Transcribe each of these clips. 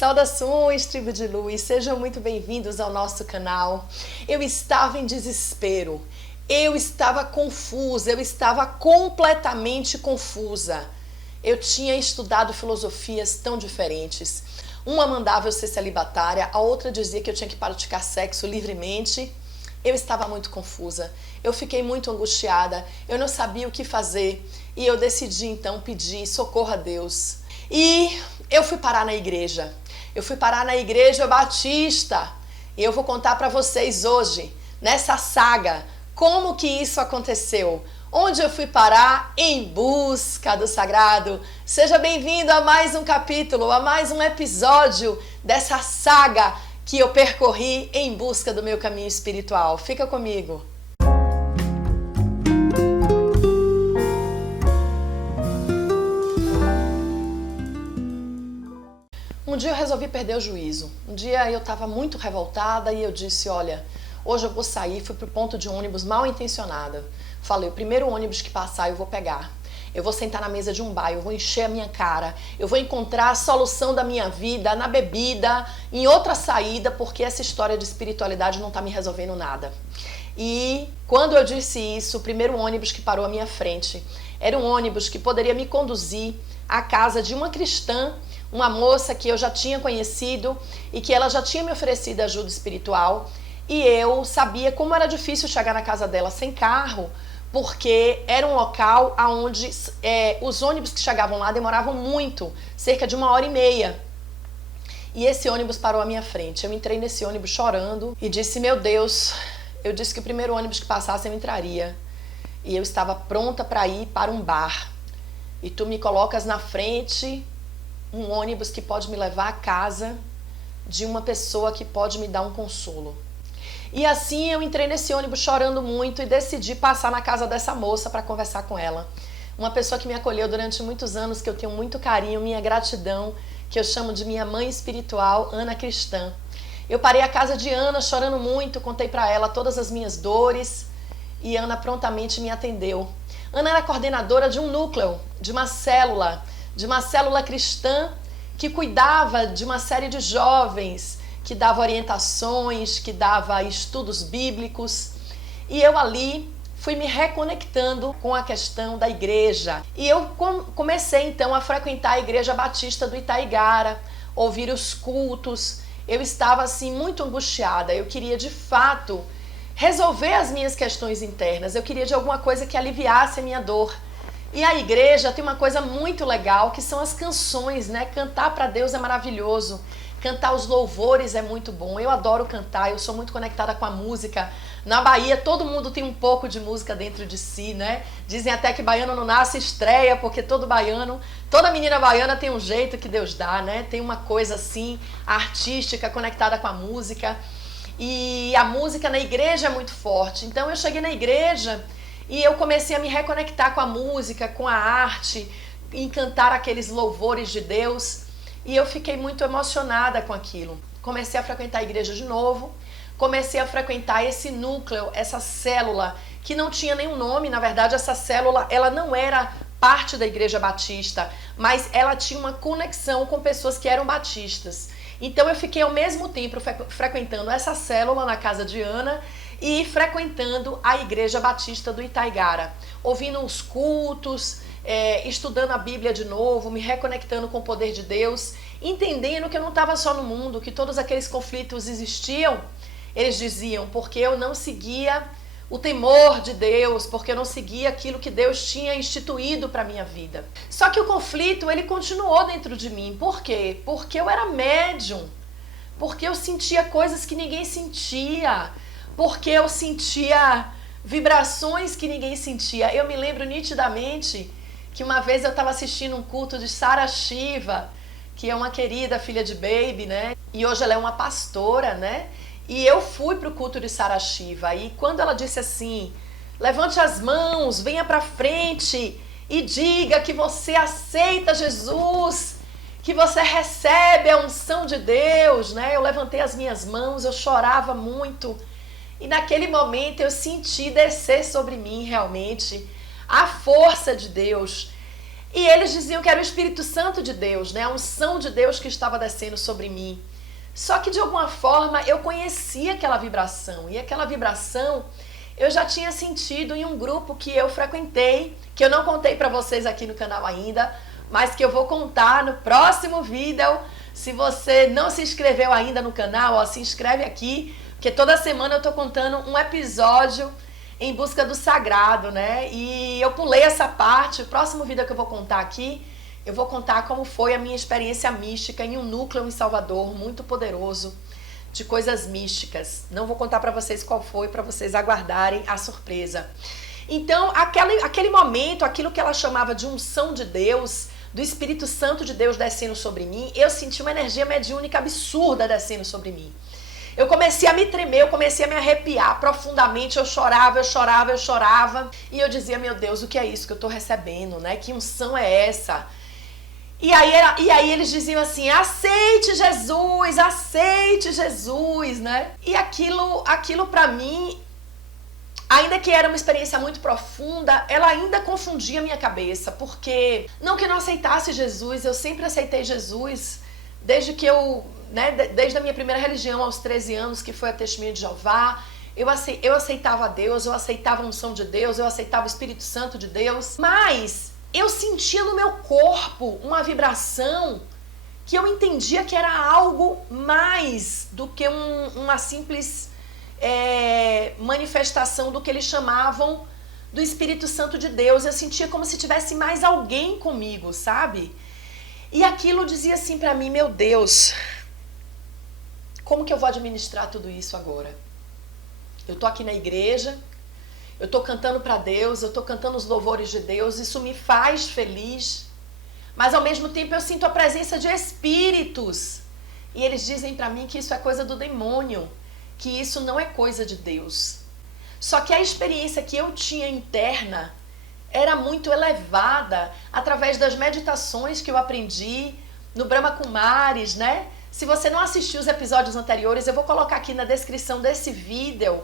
Saudações, tribo de luz, sejam muito bem-vindos ao nosso canal. Eu estava em desespero, eu estava confusa, eu estava completamente confusa. Eu tinha estudado filosofias tão diferentes. Uma mandava eu ser celibatária, a outra dizia que eu tinha que praticar sexo livremente. Eu estava muito confusa, eu fiquei muito angustiada, eu não sabia o que fazer e eu decidi então pedir socorro a Deus. E eu fui parar na igreja. Eu fui parar na Igreja Batista. E eu vou contar para vocês hoje, nessa saga, como que isso aconteceu. Onde eu fui parar em busca do sagrado. Seja bem-vindo a mais um capítulo, a mais um episódio dessa saga que eu percorri em busca do meu caminho espiritual. Fica comigo. Um dia eu resolvi perder o juízo. Um dia eu estava muito revoltada e eu disse, olha, hoje eu vou sair, fui pro ponto de ônibus mal intencionada. Falei, o primeiro ônibus que passar eu vou pegar. Eu vou sentar na mesa de um bar, eu vou encher a minha cara, eu vou encontrar a solução da minha vida na bebida, em outra saída, porque essa história de espiritualidade não está me resolvendo nada. E quando eu disse isso, o primeiro ônibus que parou à minha frente era um ônibus que poderia me conduzir à casa de uma cristã, uma moça que eu já tinha conhecido e que ela já tinha me oferecido ajuda espiritual, e eu sabia como era difícil chegar na casa dela sem carro, porque era um local onde os ônibus que chegavam lá demoravam muito, cerca de 1h30. E esse ônibus parou à minha frente. Eu entrei nesse ônibus chorando e disse, meu Deus, eu disse que o primeiro ônibus que passasse eu entraria. E eu estava pronta para ir para um bar. E tu me colocas na frente um ônibus que pode me levar à casa de uma pessoa que pode me dar um consolo. E assim eu entrei nesse ônibus chorando muito e decidi passar na casa dessa moça para conversar com ela. Uma pessoa que me acolheu durante muitos anos, que eu tenho muito carinho, minha gratidão, que eu chamo de minha mãe espiritual, Ana Cristã. Eu parei à casa de Ana chorando muito, contei para ela todas as minhas dores e Ana prontamente me atendeu. Ana era coordenadora de um núcleo, de uma célula cristã que cuidava de uma série de jovens, que dava orientações, que dava estudos bíblicos. E eu ali fui me reconectando com a questão da igreja. E eu comecei então a frequentar a Igreja Batista do Itaigara, ouvir os cultos. Eu estava assim muito angustiada, eu queria de fato resolver as minhas questões internas, eu queria de alguma coisa que aliviasse a minha dor. E a igreja tem uma coisa muito legal, que são as canções, né? Cantar para Deus é maravilhoso. Cantar os louvores é muito bom. Eu adoro cantar, eu sou muito conectada com a música. Na Bahia, todo mundo tem um pouco de música dentro de si, né? Dizem até que baiano não nasce estreia, porque todo baiano, toda menina baiana tem um jeito que Deus dá, né? Tem uma coisa assim, artística, conectada com a música. E a música na igreja é muito forte. Então eu cheguei na igreja e eu comecei a me reconectar com a música, com a arte, em cantar aqueles louvores de Deus. E eu fiquei muito emocionada com aquilo. Comecei a frequentar a igreja de novo, comecei a frequentar esse núcleo, essa célula, que não tinha nenhum nome. Na verdade, essa célula, ela não era parte da Igreja Batista, mas ela tinha uma conexão com pessoas que eram batistas. Então eu fiquei ao mesmo tempo frequentando essa célula na casa de Ana e frequentando a Igreja Batista do Itaigara, ouvindo os cultos, estudando a Bíblia de novo, me reconectando com o poder de Deus, entendendo que eu não estava só no mundo, que todos aqueles conflitos existiam. Eles diziam, porque eu não seguia o temor de Deus, porque eu não seguia aquilo que Deus tinha instituído para a minha vida. Só que o conflito, ele continuou dentro de mim. Por quê? Porque eu era médium, porque eu sentia coisas que ninguém sentia, porque eu sentia vibrações que ninguém sentia. Eu me lembro nitidamente que uma vez eu estava assistindo um culto de Sara Shiva, que é uma querida filha de Baby, né? E hoje ela é uma pastora, né? E eu fui para o culto de Sara Shiva, e quando ela disse assim, levante as mãos, venha para frente e diga que você aceita Jesus, que você recebe a unção de Deus, né? Eu levantei as minhas mãos, eu chorava muito, e naquele momento eu senti descer sobre mim realmente a força de Deus. E eles diziam que era o Espírito Santo de Deus, né? A unção de Deus que estava descendo sobre mim. Só que de alguma forma eu conhecia aquela vibração. E aquela vibração eu já tinha sentido em um grupo que eu frequentei, que eu não contei para vocês aqui no canal ainda, mas que eu vou contar no próximo vídeo. Se você não se inscreveu ainda no canal, ó, se inscreve aqui, porque toda semana eu tô contando um episódio em busca do sagrado, né? E eu pulei essa parte. O próximo vídeo que eu vou contar aqui, eu vou contar como foi a minha experiência mística em um núcleo em Salvador, muito poderoso, de coisas místicas. Não vou contar para vocês qual foi, para vocês aguardarem a surpresa. Então, aquele momento, aquilo que ela chamava de unção de Deus, do Espírito Santo de Deus descendo sobre mim, eu senti uma energia mediúnica absurda descendo sobre mim. Eu comecei a me tremer, eu comecei a me arrepiar profundamente, eu chorava. E eu dizia, meu Deus, o que é isso que eu estou recebendo, né? Que unção é essa? E aí eles diziam assim, aceite Jesus, né? E aquilo para mim, ainda que era uma experiência muito profunda, ela ainda confundia a minha cabeça, porque não que eu não aceitasse Jesus, eu sempre aceitei Jesus, desde que desde a minha primeira religião aos 13 anos, que foi a Testemunha de Jeová, eu aceitava Deus, eu aceitava a unção de Deus, eu aceitava o Espírito Santo de Deus, mas eu sentia no meu corpo uma vibração que eu entendia que era algo mais do que uma simples manifestação do que eles chamavam do Espírito Santo de Deus. Eu sentia como se tivesse mais alguém comigo, sabe? E aquilo dizia assim pra mim, meu Deus, como que eu vou administrar tudo isso agora? Eu tô aqui na igreja, eu tô cantando pra Deus, eu tô cantando os louvores de Deus, isso me faz feliz, mas ao mesmo tempo eu sinto a presença de espíritos. E eles dizem pra mim que isso é coisa do demônio, que isso não é coisa de Deus. Só que a experiência que eu tinha interna era muito elevada através das meditações que eu aprendi no Brahma Kumaris, né? Se você não assistiu os episódios anteriores, eu vou colocar aqui na descrição desse vídeo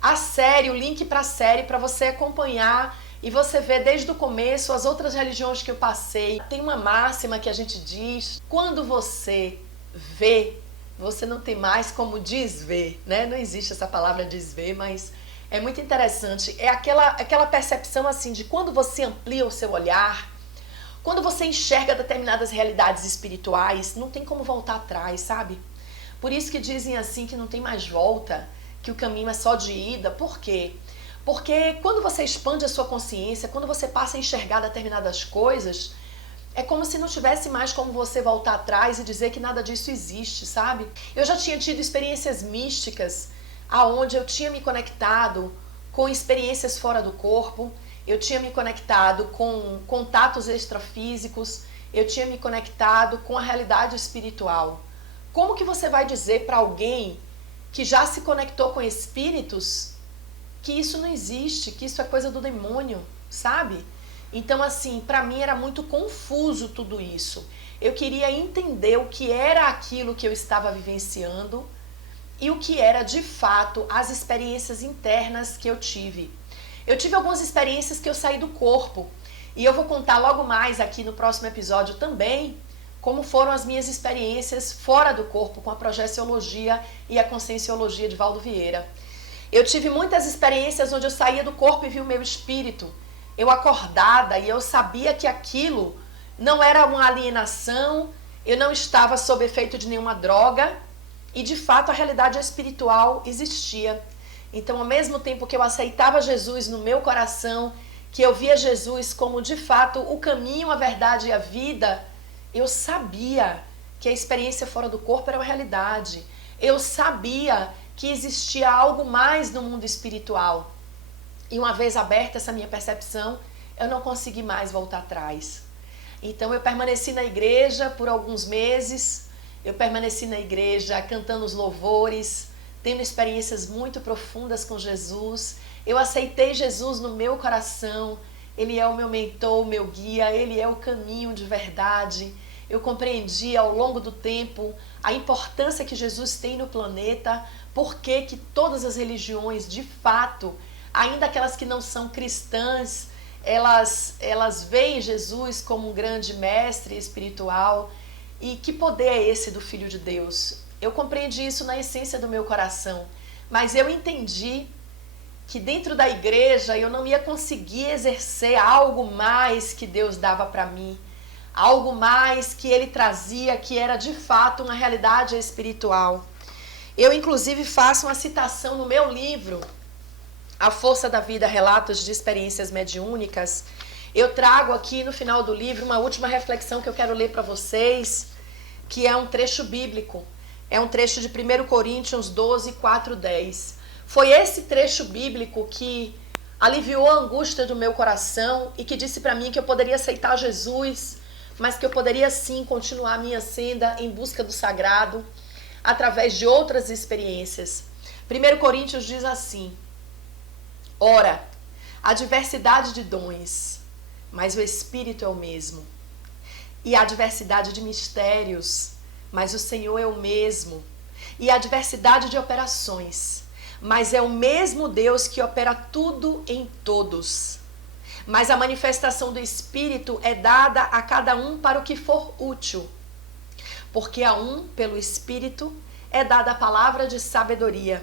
a série, o link para a série, para você acompanhar e você ver desde o começo as outras religiões que eu passei. Tem uma máxima que a gente diz, quando você vê, você não tem mais como desver, né? Não existe essa palavra desver, mas é muito interessante. É aquela percepção assim de quando você amplia o seu olhar, quando você enxerga determinadas realidades espirituais, não tem como voltar atrás, sabe? Por isso que dizem assim que não tem mais volta, que o caminho é só de ida. Por quê? Porque quando você expande a sua consciência, quando você passa a enxergar determinadas coisas, é como se não tivesse mais como você voltar atrás e dizer que nada disso existe, sabe? Eu já tinha tido experiências místicas, aonde eu tinha me conectado com experiências fora do corpo, eu tinha me conectado com contatos extrafísicos, eu tinha me conectado com a realidade espiritual. Como que você vai dizer para alguém que já se conectou com espíritos que isso não existe, que isso é coisa do demônio, sabe? Então, assim, para mim era muito confuso tudo isso. Eu queria entender o que era aquilo que eu estava vivenciando e o que era, de fato, as experiências internas que eu tive. Eu tive algumas experiências que eu saí do corpo. E eu vou contar logo mais aqui no próximo episódio também como foram as minhas experiências fora do corpo com a projeciologia e a conscienciologia de Valdo Vieira. Eu tive muitas experiências onde eu saía do corpo e vi o meu espírito. Eu acordada e eu sabia que aquilo não era uma alienação, eu não estava sob efeito de nenhuma droga e de fato a realidade espiritual existia. Então, ao mesmo tempo que eu aceitava Jesus no meu coração, que eu via Jesus como de fato o caminho, a verdade e a vida, eu sabia que a experiência fora do corpo era uma realidade. Eu sabia que existia algo mais no mundo espiritual. E uma vez aberta essa minha percepção, eu não consegui mais voltar atrás. Então eu permaneci na igreja por alguns meses, eu permaneci na igreja cantando os louvores, tendo experiências muito profundas com Jesus. Eu aceitei Jesus no meu coração, Ele é o meu mentor, o meu guia, Ele é o caminho de verdade. Eu compreendi ao longo do tempo a importância que Jesus tem no planeta, porque que todas as religiões, de fato, ainda aquelas que não são cristãs, elas veem Jesus como um grande mestre espiritual. E que poder é esse do Filho de Deus? Eu compreendi isso na essência do meu coração, mas eu entendi que dentro da igreja eu não ia conseguir exercer algo mais que Deus dava para mim, algo mais que Ele trazia, que era de fato uma realidade espiritual. Eu inclusive faço uma citação no meu livro, A Força da Vida, Relatos de Experiências Mediúnicas. Eu trago aqui no final do livro uma última reflexão que eu quero ler para vocês, que é um trecho bíblico. É um trecho de 1 Coríntios 12, 4, 10. Foi esse trecho bíblico que aliviou a angústia do meu coração e que disse para mim que eu poderia aceitar Jesus, mas que eu poderia sim continuar a minha senda em busca do sagrado através de outras experiências. 1 Coríntios diz assim: ora, há diversidade de dons, mas o Espírito é o mesmo. E há diversidade de mistérios, mas o Senhor é o mesmo. E há diversidade de operações, mas é o mesmo Deus que opera tudo em todos. Mas a manifestação do Espírito é dada a cada um para o que for útil. Porque a um, pelo Espírito, é dada a palavra de sabedoria,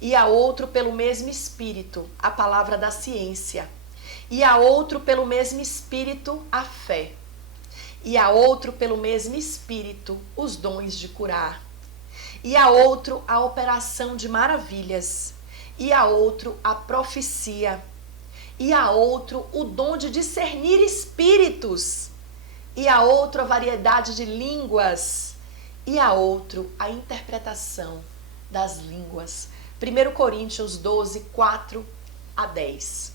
e a outro, pelo mesmo Espírito, a palavra da ciência, e a outro, pelo mesmo Espírito, a fé, e a outro, pelo mesmo Espírito, os dons de curar, e a outro, a operação de maravilhas, e a outro, a profecia, e a outro, o dom de discernir espíritos, e a outro, a variedade de línguas, e a outro, a interpretação das línguas. 1 Coríntios 12, 4 a 10.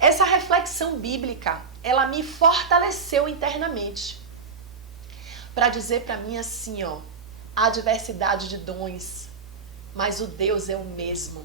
Essa reflexão bíblica, ela me fortaleceu internamente para dizer para mim assim, ó, há diversidade de dons, mas o Deus é o mesmo.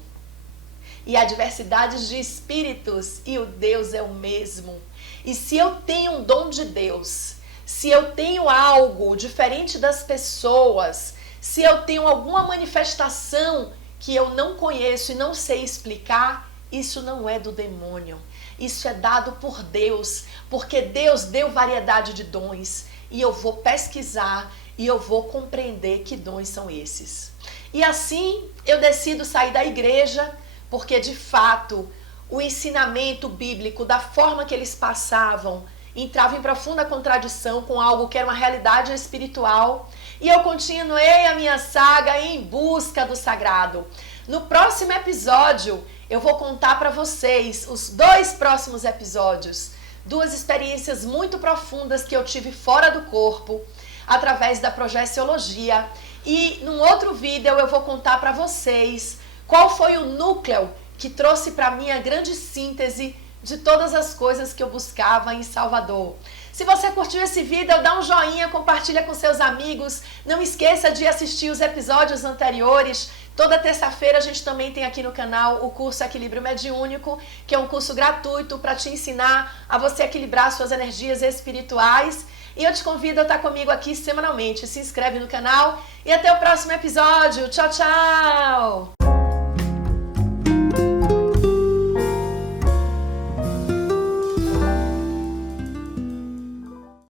E há diversidade de espíritos e o Deus é o mesmo. E se eu tenho um dom de Deus, se eu tenho algo diferente das pessoas, se eu tenho alguma manifestação que eu não conheço e não sei explicar, isso não é do demônio. Isso é dado por Deus, porque Deus deu variedade de dons e eu vou pesquisar e eu vou compreender que dons são esses. E assim eu decido sair da igreja, porque de fato o ensinamento bíblico, da forma que eles passavam, entrava em profunda contradição com algo que era uma realidade espiritual. E eu continuei a minha saga em busca do sagrado. No próximo episódio, eu vou contar para vocês, os 2 próximos episódios, 2 experiências muito profundas que eu tive fora do corpo, através da projeciologia. E num outro vídeo eu vou contar para vocês qual foi o núcleo que trouxe para mim a grande síntese de todas as coisas que eu buscava em Salvador. Se você curtiu esse vídeo, dá um joinha, compartilha com seus amigos. Não esqueça de assistir os episódios anteriores. Toda terça-feira a gente também tem aqui no canal o curso Equilíbrio Mediúnico, que é um curso gratuito para te ensinar a você equilibrar suas energias espirituais. E eu te convido a estar comigo aqui semanalmente. Se inscreve no canal e até o próximo episódio. Tchau, tchau!